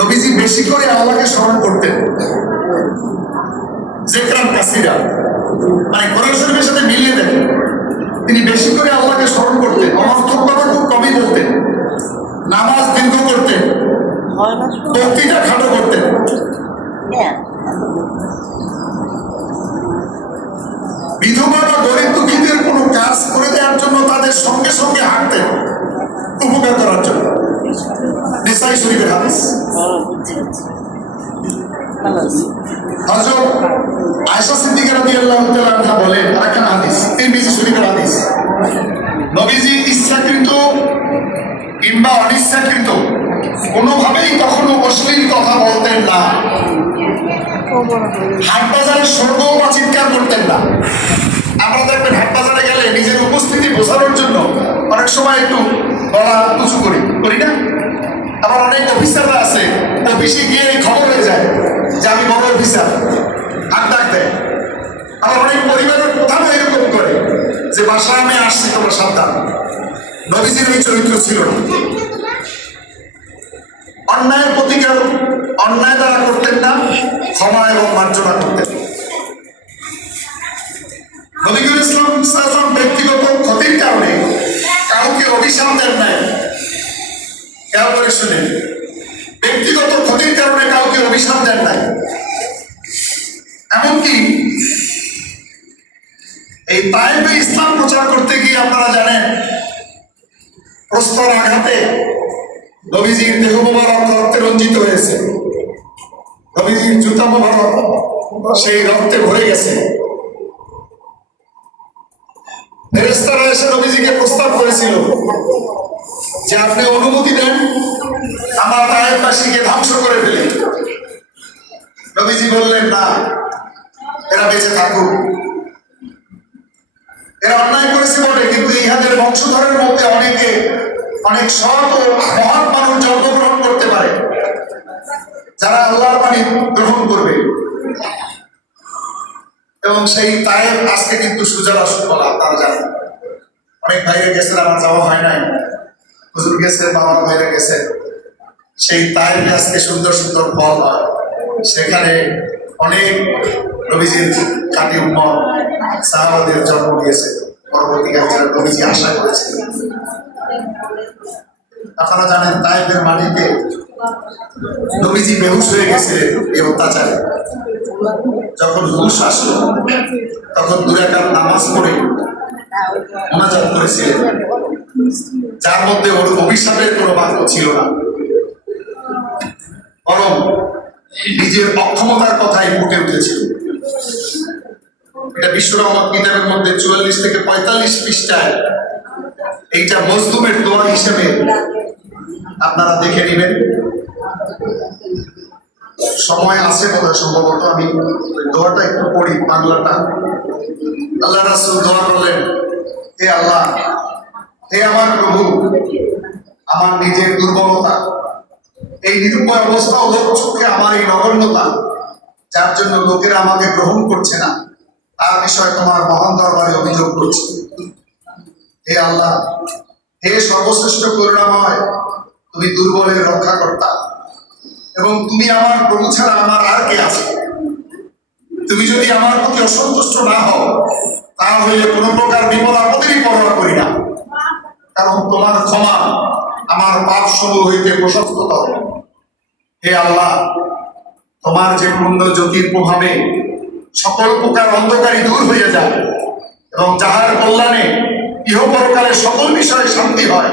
নবীজি বেশি করে আল্লাহকে স্মরণ করতেন। জেকরান কাসিরা। মানে কোরআন শরীফের সাথে মিলিয়ে দেখেন তিনি বেশি করে আল্লাহকে স্মরণ করতেন। অনর্থক কথা খুব কমই বলতেন। নামাজ দীর্ঘ করতেন। বক্তৃতা খাটো করতেন। বিধবা বা গরিব দুঃখীদের কোনো কাজ করে দেওয়ার জন্য তাদের সঙ্গে সঙ্গে হাঁটতেন। উপকার করার জন্য। নিসাই শরীফের হাদিস। বলেন কিংবা কোনোভাবেই কখনো অশ্লীল কথা বলতেন না। হাট বাজারে স্বর্গ বা চিৎকার করতেন না। আমরা দেখবেন হাট বাজারে গেলে নিজের উপস্থিতি বোঝানোর জন্য অনেক সময় একটু গলা উঁচু করি করি না? আবার অনেক অফিসাররা আছে অফিসে গিয়ে খবর হয়ে যায় যে আমি বড় অফিসার। হাত ডাক দেয়। আবার অনেক পরিবারের প্রধানও এরকম করে যে, বাসায় আমি আসছি, তোমরা সাবধান। নবীজির ওই চরিত্র ছিল না। অন্যায়ের প্রতিকার অন্যায় দ্বারা করতেন না ক্ষমা এবং মার্জনা করতেন। নবীকুল ইসলাম ব্যক্তিগত ক্ষতির কারণে কাউকে অভিশাপ দেন নাই। করে ব্যক্তিগত ক্ষতির কারণে কাউকে অভিশাপ দেন নাই। এমনকি এই তাইবে ইসলাম প্রচার করতে গিয়ে আপনারা জানেন, প্রস্তর আঘাতে নবীজির দেহ মোবারক রক্তে রঞ্জিত হয়েছে। নবীজির জুতা মোবারক সেই রক্তে ভরে গেছে। ফেরেস্তারা এসে নবীজিকে প্রস্তাব করেছিল যে আপনি অনুমতি দেন আমার তায়েববাসীকে ধ্বংস করে ফেলে। নবীজি বললেন, না, এরা বেঁচে থাকুক। এরা অন্যায় করেছে বটে, কিন্তু ইহাদের বংশধরের মধ্যে অনেকে, অনেক সৎ ও মহান মানুষ জন্মগ্রহণ করতে পারে, যারা আল্লাহর বাণী গ্রহণ করবে। এবং সেই তায়েব আজকে কিন্তু সুজলা সুফলা, আপনারা জানেন। অনেক ভাইরা গেছেন, আমার যাওয়া হয় নাই। হুজুর গেছে বাবার ভাইরা গেছে। সেই তায়েবে আজকে সুন্দর সুন্দর ফল হয়। সেখানে অনেক নবীজির কাটি উম্মত সাহাবাদের জন্ম দিয়েছে পরবর্তীকালে যারা নবীজি আশা করেছে আপনারা জানেন, তাইবের মাটিতে নবীজি বেহুশ হয়ে গেছে এই অত্যাচারে। যখন হুশ আসলো, তখন দুরাকার নামাজ পড়ে মোনাজাত করেছিলেন। যার মধ্যে ওর অভিশাপের কোনো বাক্য ছিল না। বরং নিজের অক্ষমতার কথাই ফুটে উঠেছিল। এটা বিশ্ব রহমত কিতাবের মধ্যে চুয়াল্লিশ থেকে পঁয়তাল্লিশ পৃষ্ঠায় এইটা মজলুমের দোয়া হিসেবে আপনারা দেখে নেবেন। সময় আছে বোধহয় সম্ভবত, আমি দোয়াটা একটু পড়ি বাংলাটা। আল্লাহ রাসুল দোয়া করলেন, হে আল্লাহ, হে আমার প্রভু, আমার নিজের দুর্বলতা এই নিরুপায় অবস্থা ও লোক চোখে আমার এই নগণ্যতা, যার জন্য লোকেরা আমাকে গ্রহণ করছে না। তার বিষয়ে তোমার মহান দরবারে অভিযোগ করছে। হে আল্লাহ, হে সর্বশ্রেষ্ঠ করুণাময়, তুমি দুর্বলের রক্ষাকর্তা এবং তুমি আমার প্রভু ছাড়া আমার আর কে আছে? তুমি যদি আমার প্রতি অসন্তুষ্ট না হও, তাহলে কোনো প্রকার বিপদ আপদেরই পরোয়া করি না। কারণ তোমার ক্ষমা আমার পাপ সমূহ হইতে প্রশস্ততর হে আল্লাহ, তোমার যে পূর্ণ জ্যোতির প্রভাবে সকল প্রকার অন্ধকারী দূর হয়ে যায় এবং যাহার কল্যাণে ইহপরকালে সকল বিষয়ে শান্তি হয়